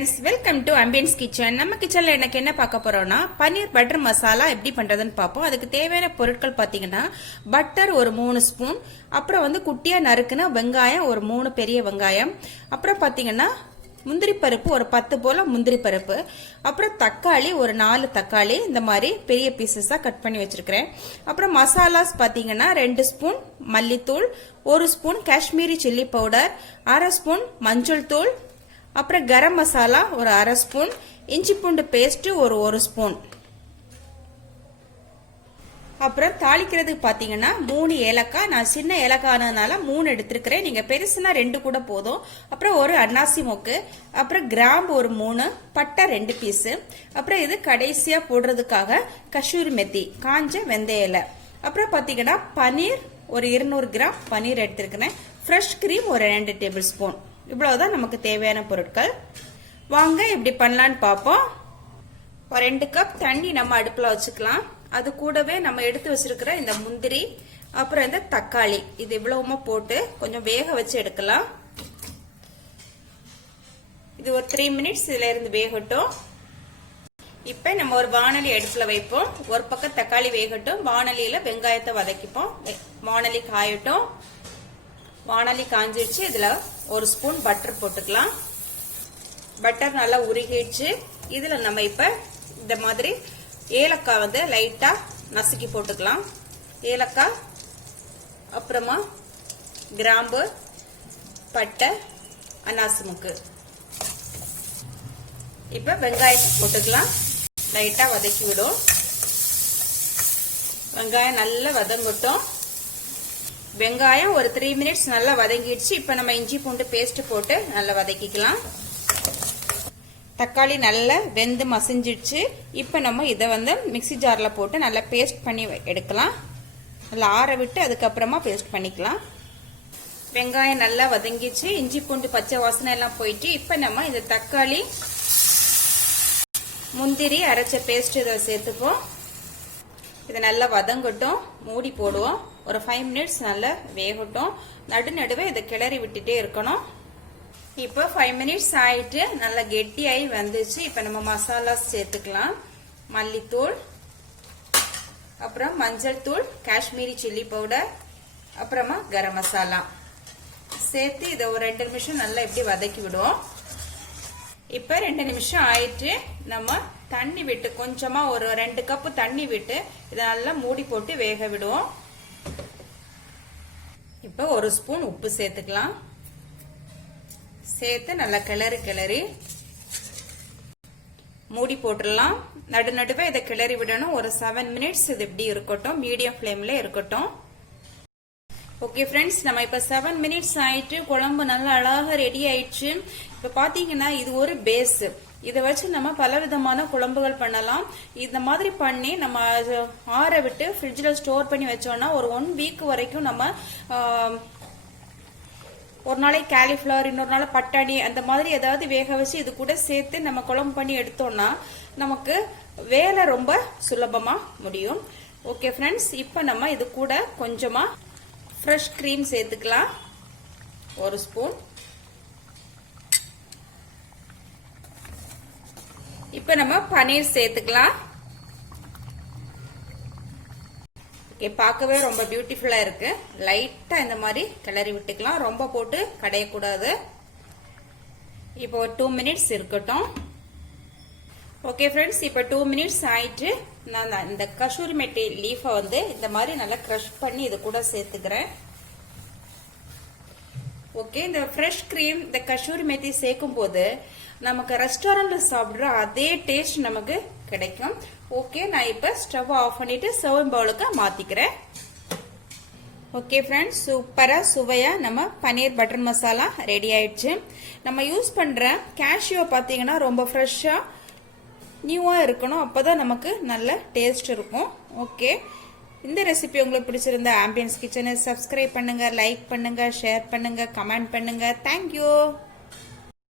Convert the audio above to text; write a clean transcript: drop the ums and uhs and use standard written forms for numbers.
friends, welcome to Ambience Kitchen. நம்ம கிச்சன்ல எனக்கு என்ன பார்க்க போறோம்னா பன்னீர் பட்டர் மசாலா எப்படி பண்றதுன்னு பாப்போம். அதுக்கு தேவையான பொருட்கள் பாத்தீங்கன்னா பட்டர் ஒரு 3 ஸ்பூன், அப்புறம் வந்து குட்டியா நறுக்குன வெங்காயம் ஒரு 3 பெரிய வெங்காயம், அப்புறம் பாத்தீங்கன்னா முந்திரி பருப்பு ஒரு 10 போல முந்திரி பருப்பு, அப்புறம் தக்காளி ஒரு 4 தக்காளி இந்த மாதிரி பெரிய பீசஸா கட் பண்ணி வச்சிருக்கிறேன். அப்புறம் மசாலாஸ் பாத்தீங்கன்னா 2 ஸ்பூன் மல்லித்தூள், 1 spoon Kashmiri chilli powder, 1/2 spoon மஞ்சள் தூள், அப்புறம் கரம் மசாலா ஒரு 1/2 ஸ்பூன், இஞ்சி பூண்டு பேஸ்ட் ஒரு 1 ஸ்பூன். அப்புறம் தாளிக்கிறதுக்கு பாத்தீங்கன்னா 3 ஏலக்காய், நான் சின்ன ஏலக்காய்னால 3 எடுத்திருக்கிறேன், நீங்க பெருசுனா 2 கூட போதும். அப்புறம் ஒரு அன்னாசி மொக்கு, அப்புறம் கிராம்பு ஒரு 3, பட்டை 2 பீஸ், அப்புறம் இது கடைசியா போடுறதுக்காக கசூரி மெத்தி காஞ்ச வெந்தய இலை. அப்புறம் பாத்தீங்கன்னா பன்னீர் ஒரு 200 கிராம் பன்னீர் எடுத்திருக்கிறேன், ஃப்ரெஷ் கிரீம் ஒரு 2 டேபிள் ஸ்பூன். இவ்வளவுதான் நமக்கு தேவையான பொருட்கள். வாங்க எப்படி பண்ணலான்னு பார்ப்போம். ஒரு 2 கப் தண்ணி நம்ம அடுப்புல வச்சுக்கலாம். அது கூடவே நம்ம எடுத்து வச்சிருக்கிற இந்த முந்திரி, அப்புறம் இந்த தக்காளி இது இவ்வளவுமா போட்டு கொஞ்சம் வேக வச்சு எடுக்கலாம். இது ஒரு 3 மினிட்ஸ் இதுல இருந்து வேகட்டும். இப்ப நம்ம ஒரு வாணலி அடுப்புல வைப்போம். ஒரு பக்கம் தக்காளி வேகட்டும், வாணலியில வெங்காயத்தை வதக்கிப்போம். வாணலி காயட்டும். வாணலி காஞ்சிடுச்சு. இதுல 1 ஸ்பூன் பட்டர் போட்டுக்கலாம். பட்டர் நல்லா உருகிடுச்சு. இதுல நம்ம இப்ப இந்த மாதிரி ஏலக்காய் வந்து லைட்டா நசுக்கி போட்டுக்கலாம். ஏலக்காய், அப்புறமா கிராம்பு, பட்டை, அன்னாசி மொக்கு. இப்ப வெங்காயத்தை போட்டுக்கலாம். லைட்டா வதக்கி விடும். வெங்காயம் நல்லா வதங்கட்டும். வெங்காயம் ஒரு 3 மினிட்ஸ் நல்லா வதங்கிடுச்சு. இப்ப நம்ம இஞ்சி பூண்டு பேஸ்ட் போட்டு நல்லா வதக்கிக்கலாம். தக்காளி நல்லா வெந்து மசிஞ்சிடுச்சு. இப்ப நம்ம இதை வந்து மிக்ஸி ஜார்ல போட்டு நல்லா பேஸ்ட் பண்ணி எடுக்கலாம். நல்லா ஆற விட்டு அதுக்கப்புறமா பேஸ்ட் பண்ணிக்கலாம். வெங்காயம் நல்லா வதங்கிச்சு. இஞ்சி பூண்டு பச்சை வாசனை எல்லாம் போயிட்டு இப்ப நம்ம இந்த தக்காளி, முந்திரி அரைச்ச பேஸ்ட் இதை சேர்த்துப்போம். இது நல்லா வதங்கட்டும். மூடி போடுவோம். ஒரு 5 மினிட்ஸ் நல்லா வேகட்டும். நடுநடுவே இதை கிளறி விட்டுட்டே இருக்கணும். இப்போ 5 மினிட்ஸ் ஆயிட்டு நல்லா கெட்டியாகி வந்துச்சு. இப்போ நம்ம மசாலா சேர்த்துக்கலாம். மல்லித்தூள், அப்புறம் மஞ்சள் தூள், காஷ்மீரி சில்லி பவுடர், அப்புறமா கரம் மசாலா சேர்த்து இதை ஒரு 2 நிமிஷம் நல்லா இப்படி வதக்கி விடுவோம். இப்ப 2 நிமிஷம் ஆயிட்டு நம்ம தண்ணி விட்டு கொஞ்சமா ஒரு 2 கப் தண்ணி விட்டு இதை நல்லா மூடி போட்டு வேக விடுவோம். இப்ப 1 ஸ்பூன் உப்பு சேர்த்துக்கலாம். சேர்த்து நல்லா கிளறி மூடி போட்டுடலாம். நடுநடுவே இதை கிளறி விடணும். ஒரு 7 மினிட்ஸ் இது இப்படி இருக்கட்டும். மீடியம் ஃப்ளேம்ல இருக்கட்டும். ஓகே ஃப்ரெண்ட்ஸ், நம்ம இப்ப 7 மினிட்ஸ் ஆயிட்டு குழம்பு நல்லா அழகா ரெடி ஆயிடுச்சு. இப்ப பாத்தீங்கன்னா இது ஒரு பேஸ். இதை வச்சு நம்ம பலவிதமான குழம்புகள் பண்ணலாம். இந்த மாதிரி பண்ணி நம்ம ஆற விட்டு ஃப்ரிட்ஜ்ல ஸ்டோர் பண்ணி வச்சோம்னா ஒரு 1 வீக் வரைக்கும் நம்ம ஒரு நாளைக்கு காலிஃபிளவர், இன்னொரு நாள் பட்டாணி அந்த மாதிரி ஏதாவது வேக வச்சு இது கூட சேர்த்து நம்ம குழம்பு பண்ணி எடுத்தோம்னா நமக்கு வேலை ரொம்ப சுலபமா முடியும். ஓகே ஃப்ரெண்ட்ஸ், இப்ப நம்ம இது கூட கொஞ்சமா ஃப்ரெஷ் கிரீம் சேர்த்துக்கலாம். 1 ஸ்பூன். இப்ப நம்ம பன்னீர் சேர்த்துக்கலாம். பார்க்கவே ரொம்ப பியூட்டிஃபுல்லா இருக்கு. லைட்டா இந்த மாதிரி கிளறி விட்டுக்கலாம். ரொம்ப போட்டு கடையக்கூடாது. இப்போ ஒரு 2 மினிட்ஸ் இருக்கட்டும். ஓகே ஃப்ரெண்ட்ஸ், இப்ப 2 மினிட்ஸ் ஆயிட்டு நான் இந்த கசூரி மெட்டி லீஃபை வந்து இந்த மாதிரி நல்லா கிரஷ் பண்ணி இது கூட சேர்த்துக்கிறேன். ஓகே, இந்த ஃப்ரெஷ் கிரீம், இந்த கசூரி மெத்தி சேர்க்கும் போது நமக்கு ரெஸ்டாரண்ட்ல சாப்பிடுற அதே டேஸ்ட் நமக்கு கிடைக்கும். ஓகே, நான் இப்ப ஸ்டவ் ஆஃப் பண்ணிட்டு சர்விங் பவுலுக்கு மாத்திக்கிறேன். ஓகே ஃப்ரெண்ட்ஸ், சூப்பரா சுவையா நம்ம பன்னீர் பட்டர் மசாலா ரெடி ஆயிடுச்சு. நம்ம யூஸ் பண்ற கேஷ்யூ பாத்தீங்கன்னா ரொம்ப ஃப்ரெஷ்ஷா நியூவா இருக்கணும். அப்பதான் நமக்கு நல்ல டேஸ்ட் இருக்கும். ஓகே, இந்த ரெசிபி உங்களுக்கு பிடிச்சிருந்தா ஆம்பியன்ஸ் கிச்சனை சப்ஸ்கிரைப் பண்ணுங்க, லைக் பண்ணுங்க, ஷேர் பண்ணுங்க, கமெண்ட் பண்ணுங்க. தேங்க்யூ.